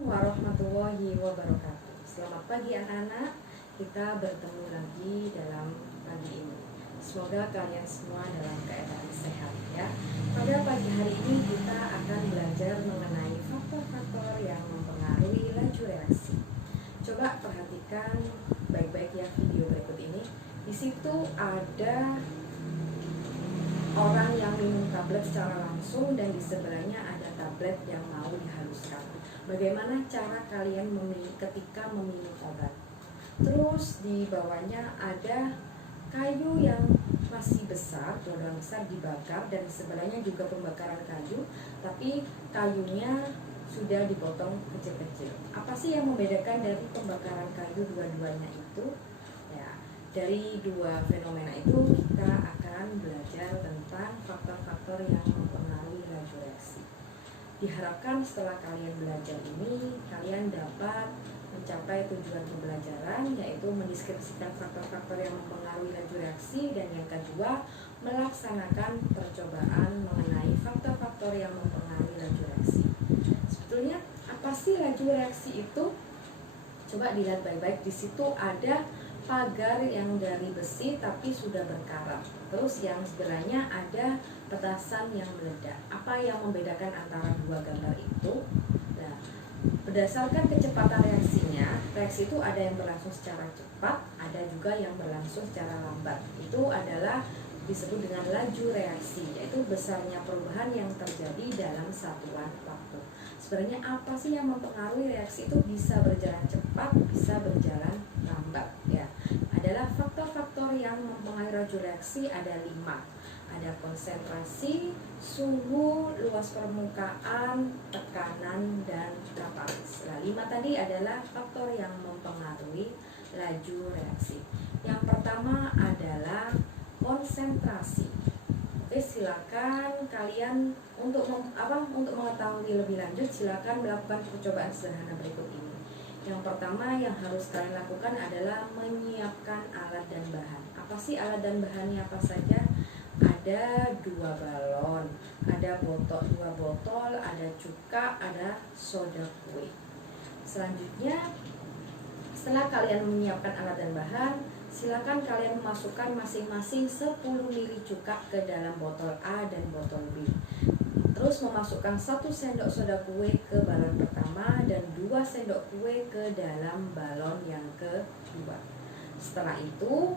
Warahmatullahi wabarakatuh. Selamat pagi anak-anak. Kita bertemu lagi dalam pagi ini. Semoga kalian semua dalam keadaan sehat ya. Pada pagi hari ini kita akan belajar mengenai faktor-faktor yang mempengaruhi laju reaksi. Coba perhatikan baik-baik ya video berikut ini. Di situ ada orang yang minum tablet secara langsung dan di sebelahnya ada tablet yang mau dihaluskan. Bagaimana cara kalian ketika meminum obat? Terus di bawahnya ada kayu yang masih besar, daun besar dibakar dan di sebelahnya juga pembakaran kayu, tapi kayunya sudah dipotong kecil-kecil. Apa sih yang membedakan dari pembakaran kayu dua-duanya itu? Ya, dari dua fenomena itu kita akan belajar tentang faktor-faktor yang mempengaruhi laju reaksi. Diharapkan setelah kalian belajar ini, kalian dapat mencapai tujuan pembelajaran, yaitu mendeskripsikan faktor-faktor yang mempengaruhi laju reaksi, dan yang kedua, melaksanakan percobaan mengenai faktor-faktor yang mempengaruhi laju reaksi. Sebetulnya apa sih laju reaksi itu? Coba dilihat baik-baik. Di situ ada pagar yang dari besi tapi sudah berkarat. Terus yang sebelahnya ada petasan yang meledak. Apa yang membedakan antara dua gambar itu? Nah, berdasarkan kecepatan reaksinya, reaksi itu ada yang berlangsung secara cepat, ada juga yang berlangsung secara lambat. Itu adalah disebut dengan laju reaksi, yaitu besarnya perubahan yang terjadi dalam satuan waktu. Sebenarnya apa sih yang mempengaruhi reaksi itu bisa berjalan cepat, bisa berjalan lambat ya. Adalah faktor-faktor yang mempengaruhi laju reaksi ada 5. Ada konsentrasi, suhu, luas permukaan, tekanan, dan katalis. Nah, 5 tadi adalah faktor yang mempengaruhi laju reaksi. Yang pertama adalah konsentrasi. Oke, silakan kalian untuk mengetahui lebih lanjut, silakan melakukan percobaan sederhana berikut ini. Yang pertama yang harus kalian lakukan adalah menyiapkan alat dan bahan. Apa sih alat dan bahannya apa saja? Ada 2 balon, ada dua botol, ada cuka, ada soda kue. Selanjutnya, setelah kalian menyiapkan alat dan bahan, silakan kalian memasukkan masing-masing 10 ml cuka ke dalam botol A dan botol B. Terus memasukkan 1 sendok soda kue ke balon pertama dan 2 sendok kue ke dalam balon yang kedua. Setelah itu,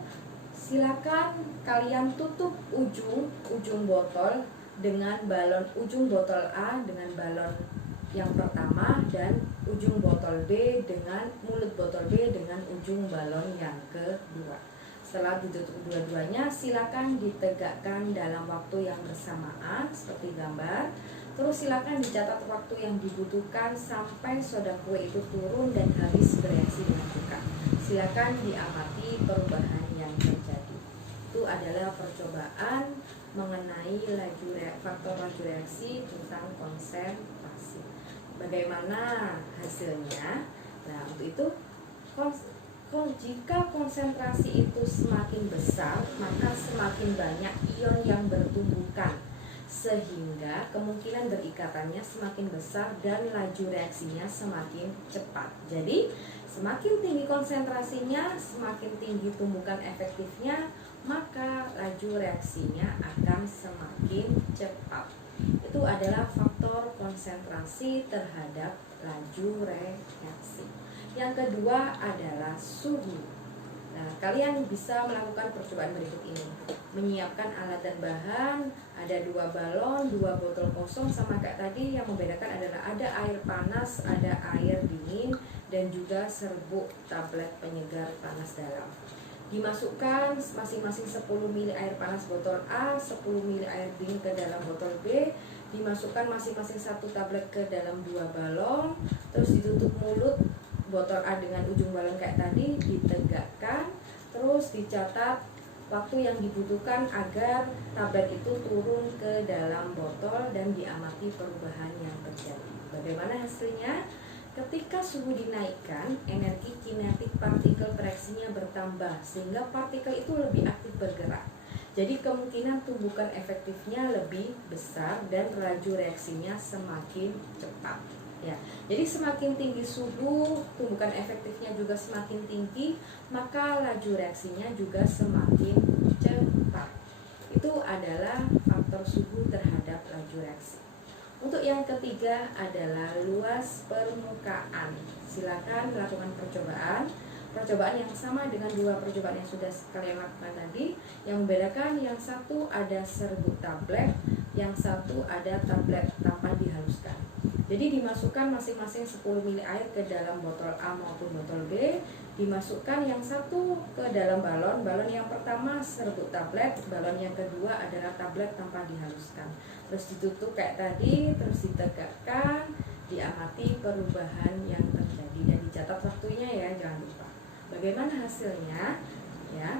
silakan kalian tutup ujung botol dengan ujung botol A dengan balon yang pertama dan ujung botol B dengan mulut botol B dengan ujung balon yang kedua. Setelah ditutup dua-duanya, silakan ditegakkan dalam waktu yang bersamaan seperti gambar. Terus silakan dicatat waktu yang dibutuhkan sampai soda kue itu turun dan habis bereaksi dengan cuka. Silakan diamati perubahan yang terjadi. Itu adalah percobaan mengenai faktor laju reaksi tentang konsentrasi. Bagaimana hasilnya? Nah, untuk itu jika konsentrasi itu semakin besar, maka semakin banyak ion yang bertumbukan, sehingga kemungkinan berikatannya semakin besar dan laju reaksinya semakin cepat. Jadi, semakin tinggi konsentrasinya, semakin tinggi tumbukan efektifnya, maka laju reaksinya akan semakin cepat. Itu adalah faktor konsentrasi terhadap laju reaksi. Yang kedua adalah suhu. Nah, kalian bisa melakukan percobaan berikut ini. Menyiapkan alat dan bahan, ada 2 balon, 2 botol kosong, sama kayak tadi. Yang membedakan adalah ada air panas, ada air dingin, dan juga serbuk tablet penyegar panas dalam. Dimasukkan masing-masing 10 ml air panas botol A, 10 ml air dingin ke dalam botol B. Dimasukkan masing-masing 1 tablet ke dalam 2 balon. Terus ditutup mulut botol A dengan ujung balon kayak tadi, ditegakkan. Terus dicatat waktu yang dibutuhkan agar tablet itu turun ke dalam botol dan diamati perubahan yang terjadi. Bagaimana hasilnya? Ketika suhu dinaikkan, energi kinetik partikel bereaksinya bertambah sehingga partikel itu lebih aktif bergerak. Jadi kemungkinan tumbukan efektifnya lebih besar dan laju reaksinya semakin cepat. Ya, jadi semakin tinggi suhu, tumbukan efektifnya juga semakin tinggi, maka laju reaksinya juga semakin cepat. Itu adalah faktor suhu terhadap laju reaksi. Untuk yang ketiga adalah luas permukaan. Silakan melakukan percobaan. Percobaan yang sama dengan dua percobaan yang sudah kalian lakukan tadi. Yang membedakan yang satu ada serbuk tablet, yang satu ada tablet tanpa dihaluskan. Jadi dimasukkan masing-masing 10 ml air ke dalam botol A maupun botol B. Dimasukkan yang satu ke dalam balon. Balon yang pertama serbuk tablet, balon yang kedua adalah tablet tanpa dihaluskan. Terus ditutup kayak tadi, terus ditegakkan, diamati perubahan yang terjadi dan dicatat waktunya ya, jangan lupa. Bagaimana hasilnya? Ya,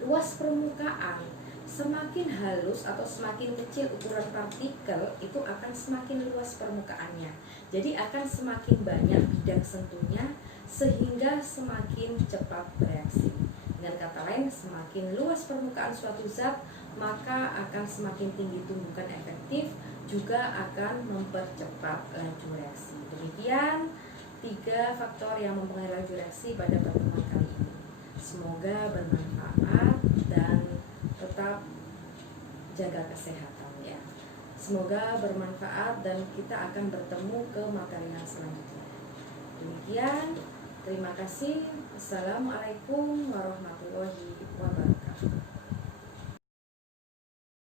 luas permukaan semakin halus atau semakin kecil ukuran partikel itu akan semakin luas permukaannya. Jadi akan semakin banyak bidang sentuhnya sehingga semakin cepat bereaksi. Dengan kata lain, semakin luas permukaan suatu zat maka akan semakin tinggi tumbukan efektif, juga akan mempercepat laju reaksi. Demikian 3 faktor yang mempengaruhi laju reaksi pada pertemuan kali ini. Semoga bermanfaat dan tetap jaga kesehatan ya. Semoga bermanfaat dan kita akan bertemu ke materi yang selanjutnya. Demikian, terima kasih. Assalamualaikum warahmatullahi wabarakatuh.